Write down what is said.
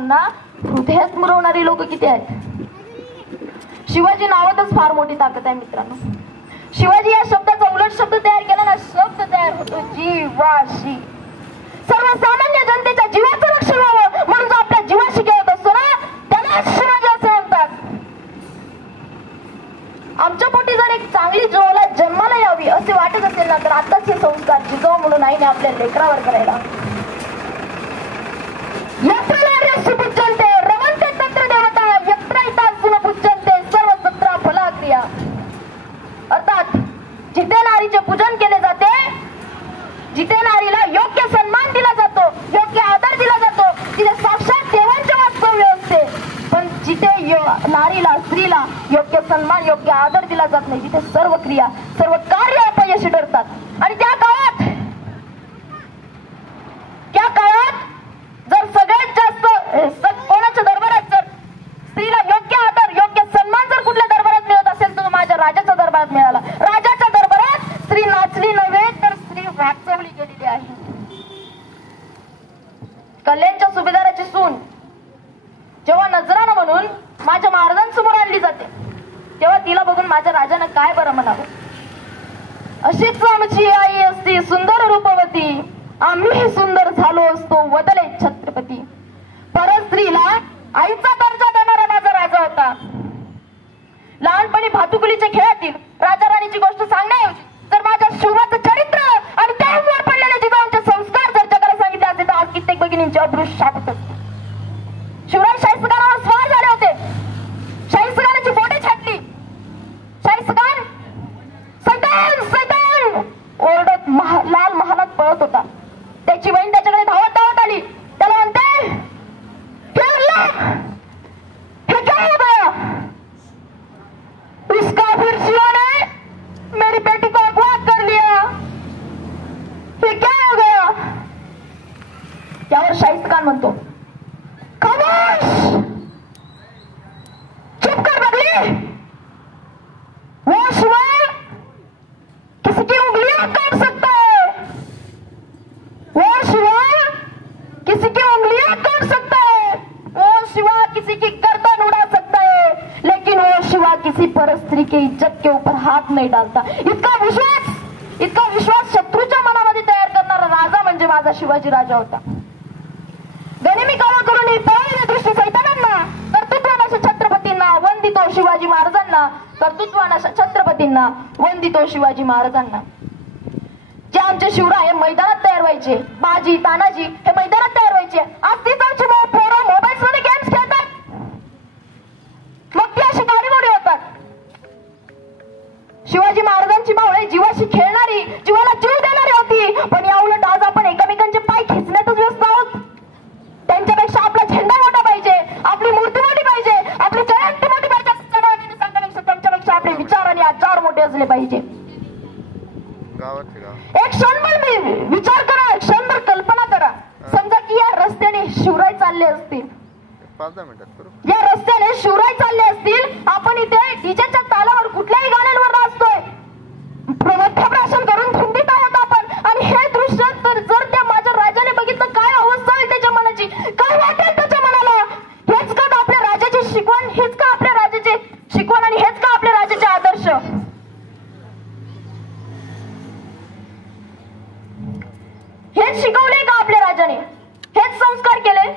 असताना हृदयात मुरवणारी लोक किती आहेत? शिवाजी नावातच फार मोठी ताकद आहे मित्रांनो. शिवाजी या शब्दाचा उलट शब्द तयार केला ना, शब्द तयार होतो जीवाशी. सर्वसामान्य जनतेच्या जीवाचं रक्षण व्हावं म्हणून जो आपल्या जीवाशी खेळत असतो ना, त्याला शिवाजी असे म्हणतात. आमच्या पोटी जर एक चांगली जोला जन्माला यावी असे वाटत असेल ना, तर आताच हे संस्कार जिजाऊ म्हणून आईने आपल्या लेकरावर करायला. पूजनते रमणते तत्र देवता यत्र पूजनते सर्व सत्रा फला क्रिया. अर्थात जिथे नारीचे पूजन केले जाते, जिथे नारीला योग्य सन्मान दिला जातो, योग्य आदर दिला जातो, तिथे साक्षात देवांचे वास्तव्य असते. पण जिथे नारीला स्त्रीला योग्य सन्मान योग्य आदर दिला जात नाही, तिथे सर्व क्रिया सर्व कार्य अपयशी ठरतात. आणि त्या काळात जर सगळ्यात जास्त कोणाच्या दरबारात जर स्त्रीला योग्य आदर योग्य सन्मान जर कुठल्या दरबारात मिळत असेल तर माझ्या राजाच्या दरबारात मिळाला. राजाच्या दरबारात स्त्री नाचली नव्हे तर स्त्री वाचवली गेलेली आहे. कल्याणच्या सुभेदाराची सून जेव्हा नजराणा म्हणून माझ्या महाराजांसमोर आणली जाते, तेव्हा तिला बघून माझ्या राजानं काय बरं म्हणावं? अशीच आमची आई असती सुंदर रूपवती, आम्ही सुंदर झालो असतो वदले छत्रपती. परस्त्रीला आईचा दर्जा देणारा माझा राजा होता. लहानपणी भातुकलीच्या खेळातील राजा राणीची गोष्ट सांगण्याऐवजी जर माझ्या शिवाचं चरित्र आणि त्यावर पडलेले जिजाऊंचे संस्कार जर जगाला सांगितले असते तर आज कित्येक भगिनींची अदृश्य शापत असते. शिवराय शाहिस्तखानावर स्वार झाले होते, शाहिस्तखानाची बोटे छाटली. शाहिस्तखान सैतान सैतान ओरडत लाल महालात पळत होता. त्याची बहीण त्याच्याकडे धावत धावत आली. त्याला म्हणते, हे क्या हो गया? इस काफिर शिवा ने मेरी बेटी को अगवा कर लिया. हे क्या हो गया? त्यावर शाहिस्तखान म्हणतो, खामोश, चुप कर बगली. वो शिवा किसी की उंगलियां काट सकता है, वो शिवा किसी की उंगलियां काट सकता है, वो शिवा किसी की गर्दन उड़ा सकता है, लेकिन वो शिवा किसी परस्त्री की इज्जत के ऊपर हाथ नहीं डालता. इतका विश्वास शत्रूच्या मनामध्ये तयार करणारा राजा म्हणजे माझा शिवाजी राजा होता. गनिमी कामा करून पळवले दृष्टी सैतानांना, कर्तृत्वानाशा छत्रपतींना वंदितो शिवाजी महाराजांना, कर्तृत्वानाशा छत्रपतींना वंदितो शिवाजी महाराजांना. जे आमचे शिवराय हे मैदानात तयार व्हायचे, बाजी तानाजी हे मैदानात तयार व्हायचे. आज तीच आमची पोरं मोबाईल्स मध्ये गेम्स खेळतात, मग ती अशी गाडीमोडी होतात. शिवाजी महाराजांची मावळे जीवाशी खेळणारी, जीवाला जीव देणारी होती. पण या उलट आज आपण एकमेकांचे पाय खेचण्यातच व्यस्त आहोत. त्यांच्यापेक्षा आपला झेंडा मोठा पाहिजे, आपली मूर्ती मोठी पाहिजे, आपली जयंती मोठी पाहिजे. सांगण्यापेक्षा त्यांच्यापेक्षा आपले विचार आणि आचार मोठे असले पाहिजे. एक क्षणभर विचार करा, एक क्षणभर कल्पना करा. समजा की या रस्त्याने शिवराय चालले असतील, या रस्त्याने शिवराय चालले असतील, आपण इथे डीजेच्या तालावर कुठल्याही गाण्यांवर नाचतोय, प्रवध्याप्राशन करून धुंदीत आहोत आपण. आणि हे दृश्य तर जर त्या माझ्या राजाने बघितलं, काय अवस्था होईल त्याच्या मनाची, काय वाटेल त्याच्या मनाला? हेच का आपल्या राजाची शिकवण, हेच का आपल्या राजाचे शिकवण आणि हेच का आपल्या राजाचे आदर्श? हेच शिकवले का आपल्या राजाने? हेच संस्कार केले?